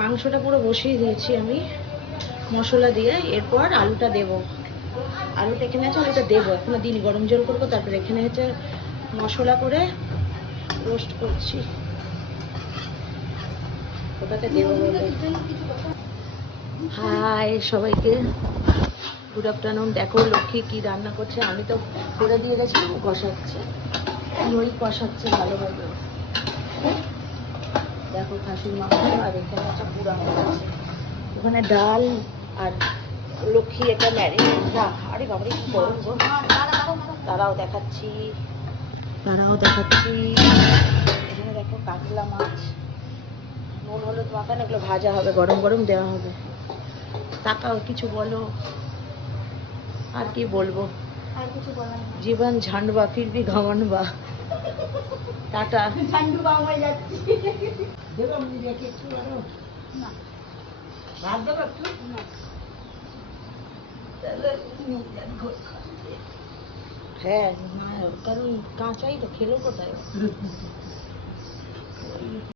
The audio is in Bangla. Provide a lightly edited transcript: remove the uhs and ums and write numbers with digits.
মাংসটা পুরো বসিয়ে দিয়েছি আমি মশলা দিয়ে। এরপর আলুটা দেব। আলুটা এখানে আছে, আলুটা দেবো এখনো দিন গরম জল করবো। তারপরে এখানে হচ্ছে মশলা করে রোস্ট করছি, ওটাকে দেবো বলে। হাই সবাইকে, গুড আফটারনুন। দেখো লক্ষ্মী কি রান্না করছে। আমি তো করে দিয়ে গেছিলাম, কষাচ্ছে, ওই কষাচ্ছে ভালোভাবে। দেখো খাসির মাংস, আর এখানে হচ্ছে পুরা মাছ আছে, ওখানে ডাল, আর লক্ষ্মী এটা ম্যারিনেট না। আরে বাবারে কি গরম গো। তারাও দেখাচ্ছি, এখানে দেখো কাতলা মাছ, নুন হলুদ মাখানো, এগুলো ভাজা হবে, গরম গরম দেওয়া হবে। তাকাও, কিছু বলো। আর কি বলবো, আর কিছু বলার নেই। জীবন ঝান্ডবা ফির ভি ঘমনবা। টাটা। ঝান্ডুবা হয়ে যাচ্ছি। দেবো আমি রেখে একটু আরো না ভাত দেবো একটু না। তাহলে হ্যাঁ না, কারণ কাঁচাই তো খেলো কোথায়।